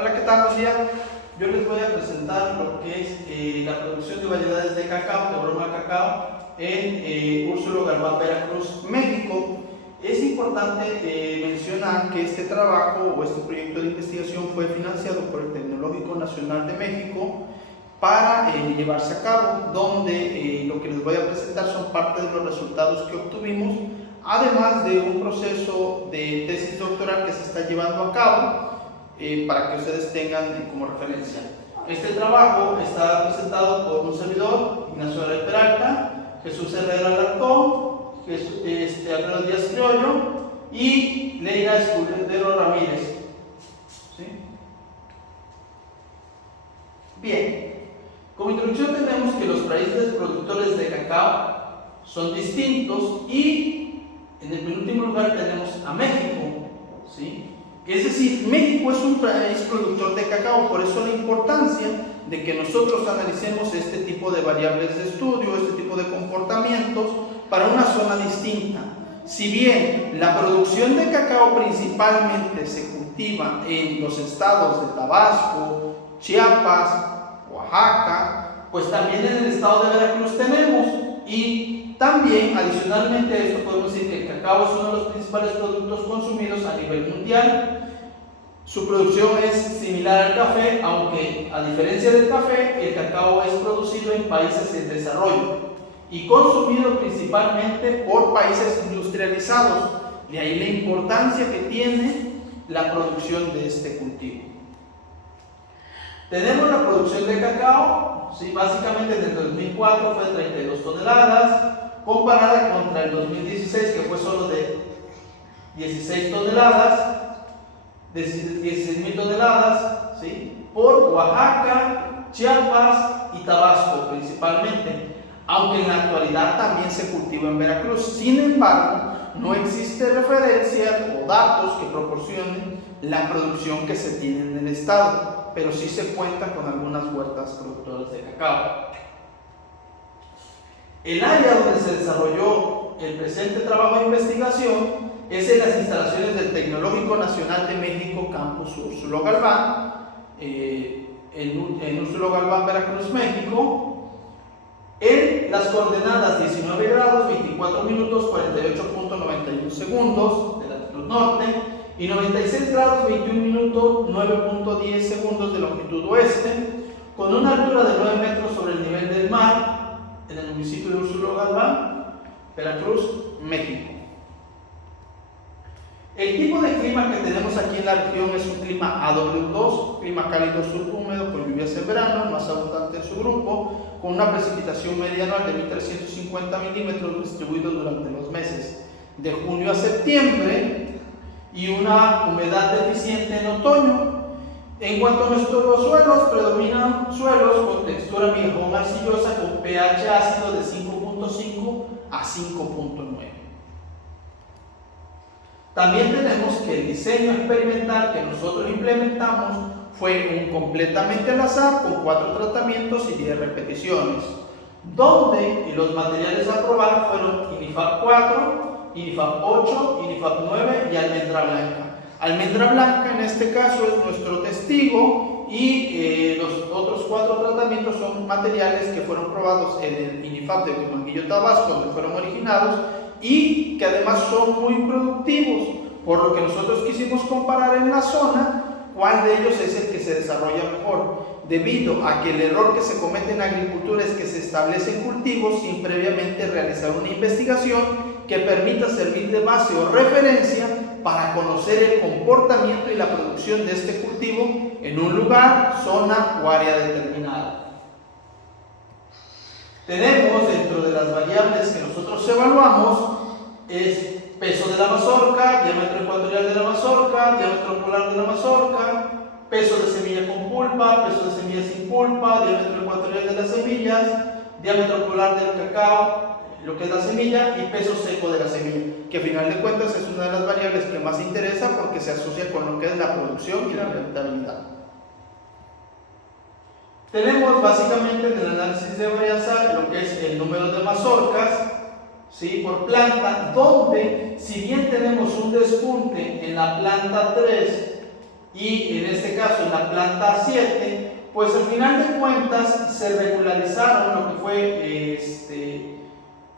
Hola, ¿qué tal? Buen día. Yo les voy a presentar lo que es la producción de variedades de cacao, de broma cacao, en Úrsulo Galván, Veracruz, México. Es importante mencionar que este trabajo o este proyecto de investigación fue financiado por el Tecnológico Nacional de México para llevarse a cabo, donde lo que les voy a presentar son parte de los resultados que obtuvimos, además de un proceso de tesis doctoral que se está llevando a cabo para que ustedes tengan como referencia. Este trabajo está presentado por un servidor, Ignacio Aray Peralta, Jesús Herrera Alarcón, Alfredo Díaz Criollo y Leira Escudero Ramírez. ¿Sí? Bien, como introducción tenemos que los países productores de cacao son distintos y en el penúltimo lugar tenemos a México, ¿sí? Es decir, México es un país productor de cacao, por eso la importancia de que nosotros analicemos este tipo de variables de estudio, este tipo de comportamientos para una zona distinta. Si bien la producción de cacao principalmente se cultiva en los estados de Tabasco, Chiapas, Oaxaca, pues también en el estado de Veracruz tenemos, y también adicionalmente a esto podemos decir que el cacao es uno de los principales productos consumidos a nivel mundial. Su producción es similar al café, aunque a diferencia del café, el cacao es producido en países en desarrollo y consumido principalmente por países industrializados. De ahí la importancia que tiene la producción de este cultivo. Tenemos la producción de cacao, ¿sí? Básicamente en el 2004 fue de 32 toneladas, comparada contra el 2016 que fue solo de 16 toneladas, de 16.000 toneladas, ¿sí? Por Oaxaca, Chiapas y Tabasco principalmente, aunque en la actualidad también se cultiva en Veracruz. Sin embargo, no existe referencia o datos que proporcionen la producción que se tiene en el estado, pero sí se cuenta con algunas huertas productoras de cacao. El área donde se desarrolló el presente trabajo de investigación es en las instalaciones del Tecnológico Nacional de México, Campus Úrsulo Galván, en Úrsulo Galván, Veracruz, México, en las coordenadas 19 grados, 24 minutos, 48.91 segundos de latitud norte y 96 grados, 21 minutos, 9.10 segundos de longitud oeste, con una altura de 9 metros sobre el nivel del mar, en el municipio de Úrsulo Galván, Veracruz, México. El tipo de clima que tenemos aquí en la región es un clima AW2, clima cálido subhúmedo con lluvias en verano, más abundante en su grupo, con una precipitación media anual de 1.350 milímetros distribuidos durante los meses de junio a septiembre y una humedad deficiente en otoño. En cuanto a nuestros suelos, predominan suelos con textura migajón arcillosa con pH ácido de 5.5 a 5.9. También tenemos que el diseño experimental que nosotros implementamos fue completamente al azar con 4 tratamientos y 10 repeticiones, donde los materiales a probar fueron INIFAP 4, INIFAP 8, INIFAP 9 y almendra blanca. Almendra blanca en este caso es nuestro testigo y los otros 4 tratamientos son materiales que fueron probados en el INIFAP de Huimanguillo, Tabasco, donde fueron originados y que además son muy productivos, por lo que nosotros quisimos comparar en la zona cuál de ellos es el que se desarrolla mejor, debido a que el error que se comete en agricultura es que se establecen cultivos sin previamente realizar una investigación que permita servir de base o referencia para conocer el comportamiento y la producción de este cultivo en un lugar, zona o área determinada. Tenemos dentro de las variables que nosotros evaluamos es peso de la mazorca, diámetro ecuatorial de la mazorca, diámetro polar de la mazorca, peso de semilla con pulpa, peso de semilla sin pulpa, diámetro ecuatorial de las semillas, diámetro polar del cacao, lo que es la semilla, y peso seco de la semilla, que a final de cuentas es una de las variables que más interesa porque se asocia con lo que es la producción y la rentabilidad. Tenemos básicamente en el análisis de varianza lo que es el número de mazorcas, ¿sí? Por planta, donde si bien tenemos un despunte en la planta 3 y en este caso en la planta 7, pues al final de cuentas se regularizaron lo que fue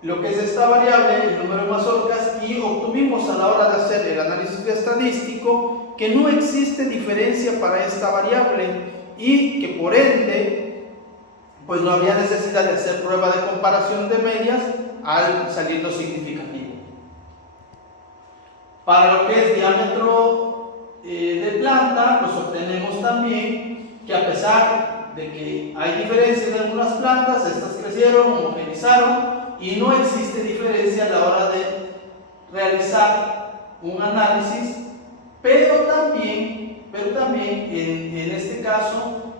lo que es esta variable, el número de mazorcas, y obtuvimos a la hora de hacer el análisis estadístico que no existe diferencia para esta variable y que por ende pues no había necesidad de hacer prueba de comparación de medias al salir lo significativo. Para lo que es diámetro de planta, pues obtenemos también que a pesar de que hay diferencias en algunas plantas, estas crecieron, homogenizaron y no existe diferencia a la hora de realizar un análisis, pero también en este caso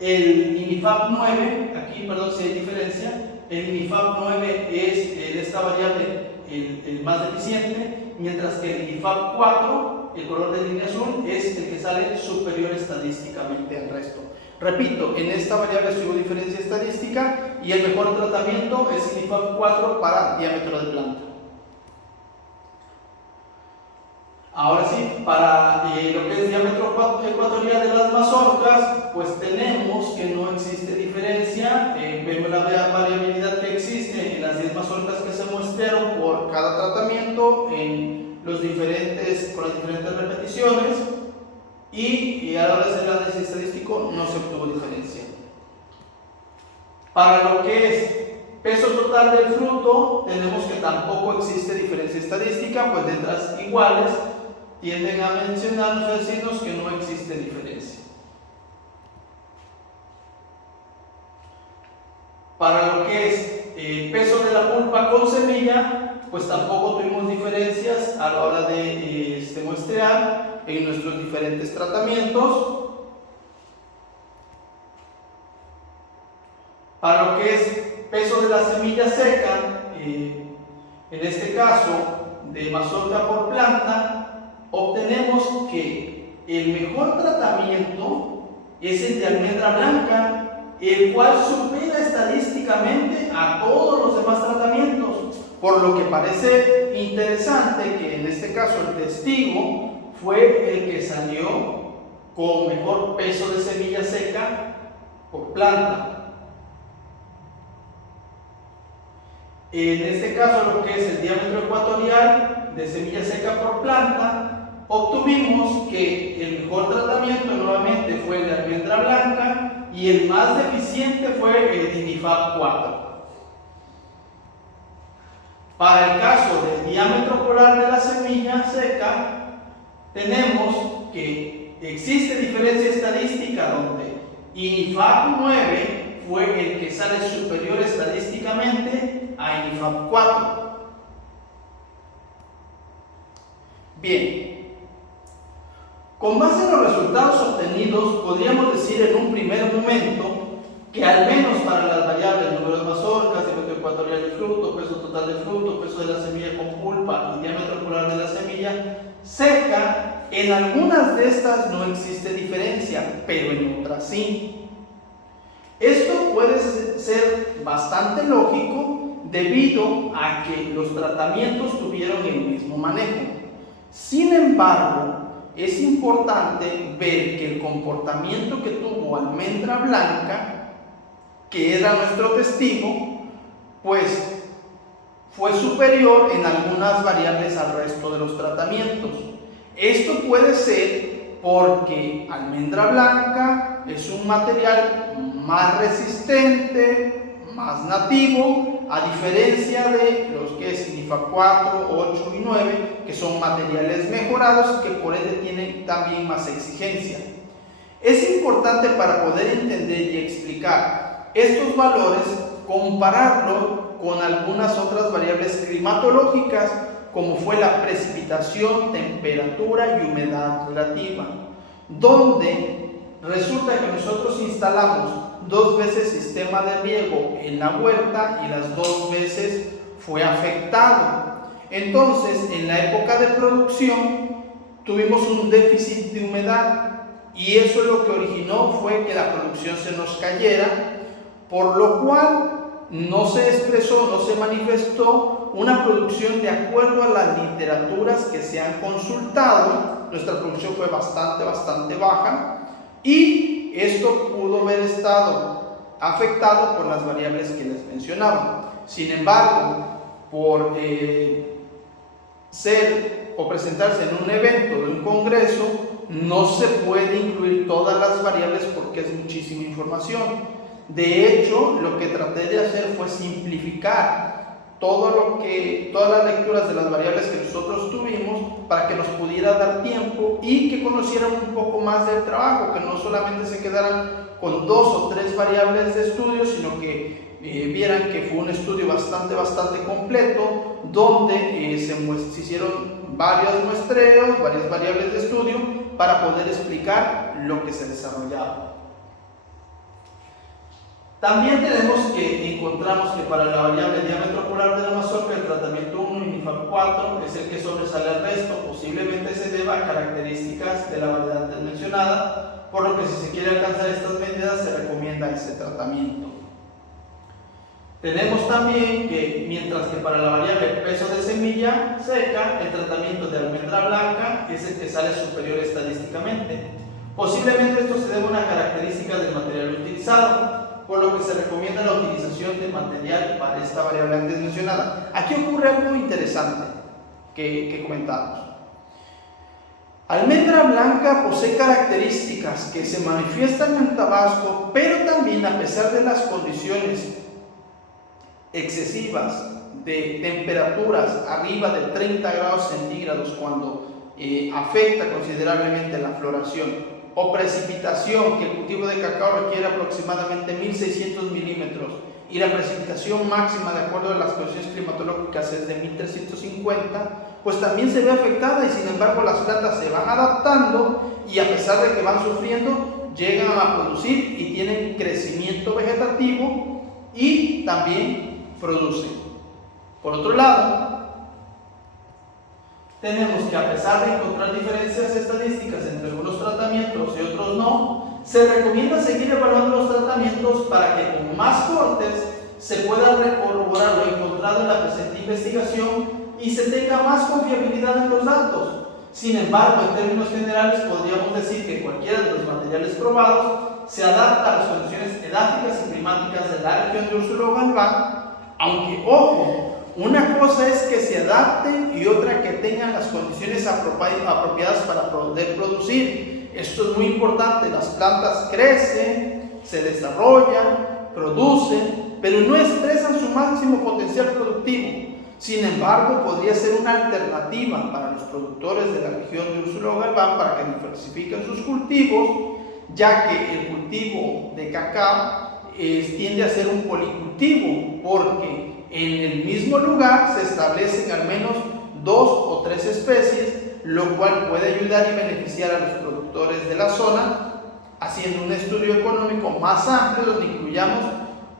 el INIFAP 9, aquí perdón si hay diferencia, el INIFAP 9 es de esta variable el más deficiente, mientras que el INIFAP 4, el color de línea azul, es el que sale superior estadísticamente al resto. Repito, en esta variable sí hubo diferencia estadística y el mejor tratamiento es INIFAP 4 para diámetro de planta. Ahora sí, para lo que es diámetro ecuatorial de las mazorcas, pues tenemos que no existe diferencia. Vemos la variabilidad que existe en las 10 mazorcas que se muestrearon por cada tratamiento con las diferentes repeticiones, y a la hora de hacer el análisis estadístico no se obtuvo diferencia. Para lo que es peso total del fruto, tenemos que tampoco existe diferencia estadística, pues letras iguales tienden a mencionarnos, a decirnos que no existe diferencia. Para lo que es peso de la pulpa con semilla, pues tampoco tuvimos diferencias a la hora de muestrear en nuestros diferentes tratamientos. Para lo que es peso de la semilla seca, en este caso de mazorca por planta, obtenemos que el mejor tratamiento es el de almendra blanca, el cual supera estadísticamente a todos los demás tratamientos, por lo que parece interesante que en este caso el testigo fue el que salió con mejor peso de semilla seca por planta. En este caso, lo que es el diámetro ecuatorial de semilla seca por planta, obtuvimos que el mejor tratamiento nuevamente fue el de almendra blanca y el más deficiente fue el INIFAP 4. Para el caso del diámetro polar de la semilla seca, tenemos que existe diferencia estadística donde INIFAP 9 fue el que sale superior estadísticamente a INIFAP 4. Bien, con base en los resultados obtenidos, podríamos decir en un primer momento que al menos para las variables número de mazorcas, diámetro ecuatorial del fruto, peso total del fruto, peso de la semilla con pulpa y diámetro polar de la semilla seca, en algunas de estas no existe diferencia, pero en otras sí. Esto puede ser bastante lógico debido a que los tratamientos tuvieron el mismo manejo. Sin embargo, es importante ver que el comportamiento que tuvo almendra blanca, que era nuestro testigo, pues fue superior en algunas variables al resto de los tratamientos. Esto puede ser porque almendra blanca es un material más resistente, más nativo, a diferencia de los que es INIFAP 4, 8 y 9, que son materiales mejorados que por ende tienen también más exigencia. Es importante para poder entender y explicar estos valores, compararlo con algunas otras variables climatológicas, como fue la precipitación, temperatura y humedad relativa, donde resulta que nosotros instalamos 2 veces sistema de riego en la huerta y las 2 veces fue afectado. Entonces, en la época de producción tuvimos un déficit de humedad y eso lo que originó fue que la producción se nos cayera, por lo cual no se expresó, no se manifestó una producción de acuerdo a las literaturas que se han consultado. Nuestra producción fue bastante baja, y esto pudo haber estado afectado por las variables que les mencionaba. Sin embargo, por ser o presentarse en un evento de un congreso, no se puede incluir todas las variables porque es muchísima información. De hecho, lo que traté de hacer fue simplificar todas las lecturas de las variables que nosotros tuvimos para que nos pudiera dar tiempo y que conocieran un poco más del trabajo, que no solamente se quedaran con 2 o 3 variables de estudio, sino que vieran que fue un estudio bastante completo, donde se hicieron varios muestreos, varias variables de estudio para poder explicar lo que se desarrollaba. También encontramos que para la variable diámetro polar de la mazorca, el tratamiento 1 y NIFAP 4 es el que sobresale al resto. Posiblemente se deba a características de la variedad antes mencionada, por lo que si se quiere alcanzar estas medidas se recomienda ese tratamiento. Tenemos también que, mientras que para la variable peso de semilla seca, el tratamiento de almendra blanca es el que sale superior estadísticamente. Posiblemente esto se debe a una característica del material utilizado, por lo que se recomienda la utilización de material para esta variable antes mencionada. Aquí ocurre algo interesante que comentamos. Almendra blanca posee características que se manifiestan en Tabasco, pero también, a pesar de las condiciones excesivas de temperaturas arriba de 30 grados centígrados, cuando afecta considerablemente la floración, o precipitación, que el cultivo de cacao requiere aproximadamente 1600 milímetros, y la precipitación máxima, de acuerdo a las condiciones climatológicas, es de 1350, pues también se ve afectada, y sin embargo las plantas se van adaptando, y a pesar de que van sufriendo, llegan a producir y tienen crecimiento vegetativo y también producen. Por otro lado, tenemos que, a pesar de encontrar diferencias estadísticas entre algunos tratamientos y otros no, se recomienda seguir evaluando los tratamientos para que con más cortes se pueda corroborar lo encontrado en la presente investigación y se tenga más confiabilidad en los datos. Sin embargo, en términos generales, podríamos decir que cualquiera de los materiales probados se adapta a las condiciones edáficas y climáticas de la región de Úrsulo Galván, aunque, ojo, una cosa es que se adapten y otra que tengan las condiciones apropiadas para poder producir. Esto es muy importante. Las plantas crecen, se desarrollan, producen, pero no expresan su máximo potencial productivo. Sin embargo, podría ser una alternativa para los productores de la región de Úrsulo Galván para que diversifiquen sus cultivos, ya que el cultivo de cacao tiende a ser un policultivo, porque en el mismo lugar se establecen al menos 2 o 3 especies, lo cual puede ayudar y beneficiar a los productores de la zona, haciendo un estudio económico más amplio donde incluyamos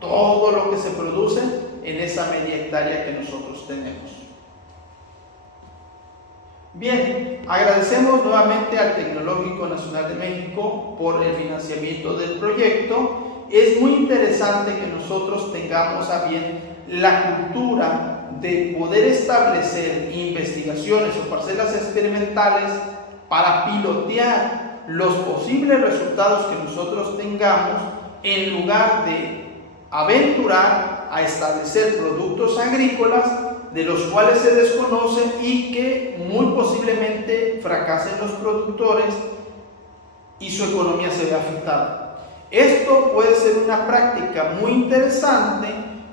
todo lo que se produce en esa media hectárea que nosotros tenemos. Bien, agradecemos nuevamente al Tecnológico Nacional de México por el financiamiento del proyecto. Es muy interesante que nosotros tengamos a bien la cultura de poder establecer investigaciones o parcelas experimentales para pilotear los posibles resultados que nosotros tengamos, en lugar de aventurar a establecer productos agrícolas de los cuales se desconoce y que muy posiblemente fracasen los productores y su economía se vea afectada. Esto puede ser una práctica muy interesante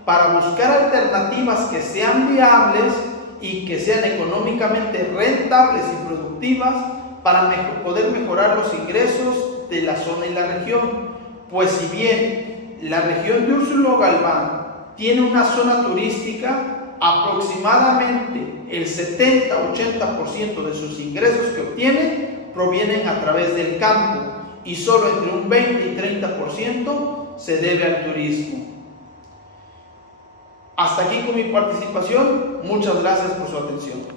para buscar alternativas que sean viables y que sean económicamente rentables y productivas para poder mejorar los ingresos de la zona y la región. Pues si bien la región de Úrsulo Galván tiene una zona turística, aproximadamente el 70-80% de sus ingresos que obtienen provienen a través del campo, y solo entre un 20 y 30% se debe al turismo. Hasta aquí con mi participación. Muchas gracias por su atención.